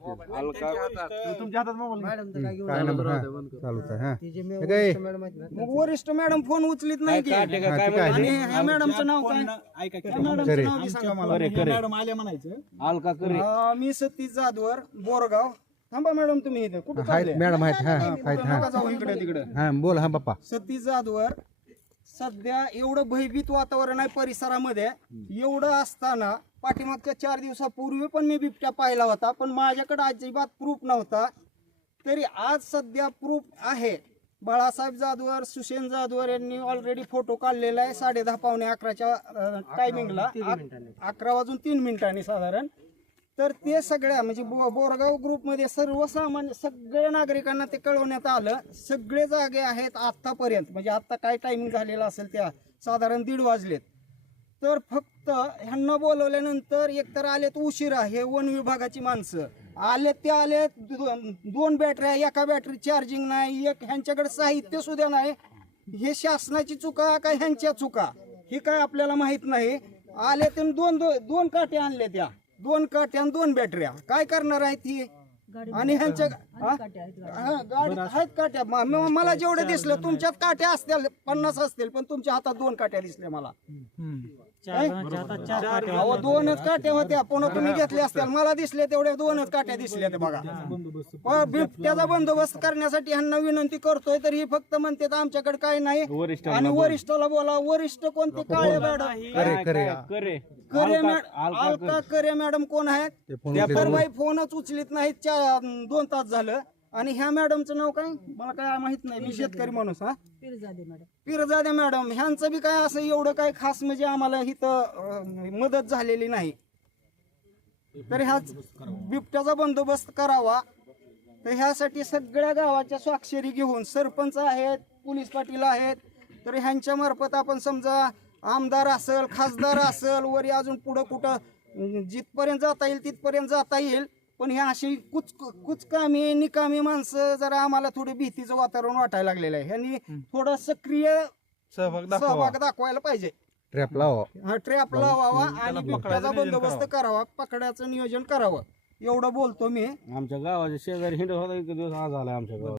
तुमच्या हातात मोबाईल वरिष्ठ मॅडम फोन उचलीत नाही हा, मॅडमचं नाव काय? ऐका की. ह्या मॅडमचं करे. नाव बी सांगा मला. मॅडम आले म्हणायचं. अलका करे. अं, मी सतीश जाधवर बोरगाव. थांबा मॅडम तुम्ही इथे कुठे मॅडम आहेत हा आहेत नका हा जाऊ इकडे तिकडे. हा बोल हा बाप्पा. सतीश जाधवर सध्या एवढं भयभीत वातावरण आहे परिसरामध्ये. एवढं असताना पाठीमागच्या चार दिवसापूर्वी पण मी बिबट्या पाहिला होता पण माझ्याकडे अजिबात प्रूफ नव्हता. तरी आज सध्या प्रूफ आहे. बाळासाहेब जाधवर सुशेन जाधवर यांनी ऑलरेडी फोटो काढलेला आहे साडे दहा पावणे अकराच्या टायमिंगला अकरा वाजून तीन मिनिटांनी साधारण. तर ते सगळ्या म्हणजे बो- बोरगाव ग्रुपमध्ये सर्वसामान्य सगळ्या नागरिकांना ते कळवण्यात आलं. सगळे जागे आहेत आत्तापर्यंत. म्हणजे आत्ता काय टायमिंग झालेला असेल त्या साधारण दीड वाजलेत. तर फक्त ह्यांना बोलवल्यानंतर एकतर आलेत उशिरा हे वन विभागाची माणसं. आलेत ते आले दोन बॅटऱ्या एका बॅटरी चार्जिंग नाही एक ह्यांच्याकडे साहित्य सुद्धा नाही. हे शासनाची चुका का ह्यांच्या चुका? हे काय आपल्याला माहीत नाही. आले ते दोन दो- दोन काटे आणले त्या. दोन काट्या आणि दोन बॅटऱ्या. काय करणार आहे ती? आणि ह्यांच्या हा? हा, गाडीत आहेत काट्या म- म- मला जेवढे दिसलं तुमच्यात काट्या असतील पन्नास असतील पण तुमच्या हातात दोन काट्या दिसल्या मला. काय? अहो दोनच काट्या होत्या. पुन्हा तुम्ही घेतल्या असत्या मला दिसले तेवढ्या दोनच काट्या दिसल्या ते बघा. बिबट्याचा बंदोबस्त करण्यासाठी ह्यांना विनंती करतोय तर ही फक्त म्हणते आमच्याकडे काय नाही. आणि वरिष्ठाला बोला वरिष्ठ कोणते काळे मॅडम? करे करे करे करे मॅडम अलका करे मॅडम कोण आहेत? त्या परवाई फोनच उचलीत नाहीत चा- दोन तास झालं. आणि ह्या मॅडमचं नाव काय? मला काय माहीत नाही. मी शेतकरी माणूस हा? पिरजादे मॅडम. ह्यांचं बी काय असं एवढं काय खास म्हणजे आम्हाला इथं अं, मदत झालेली नाही. तर ह्याच बिबट्याचा बंदोबस्त करावा. तर ह्यासाठी सगळ्या गावाच्या स्वाक्षरी घेऊन सरपंच आहेत पोलीस पाटील आहेत. तर ह्यांच्या मार्फत आपण समजा आमदार असेल खासदार असेल वरी अजून पुढं कुठं अं, जिथपर्यंत जाता येईल तिथपर्यंत जाता येईल. पण ह्या अशी कुच कुचकामी निकामी माणसं जरा आम्हाला थोडी भीतीचं वातावरण वाटायला लागलेलं आहे. ह्यांनी थोडं सक्रिय सहभाग दाखवा सहभाग दाखवायला पाहिजे. ट्रॅप लावा हा ट्रॅप लावावा आणि बिबट्याचा बंदोबस्त करावा पकडायचं नियोजन करावं. एवढं बोलतो मी. आमच्या गावाच्या शेजारी हिंड होता एक दिवस आज आलाय आमच्या गावात.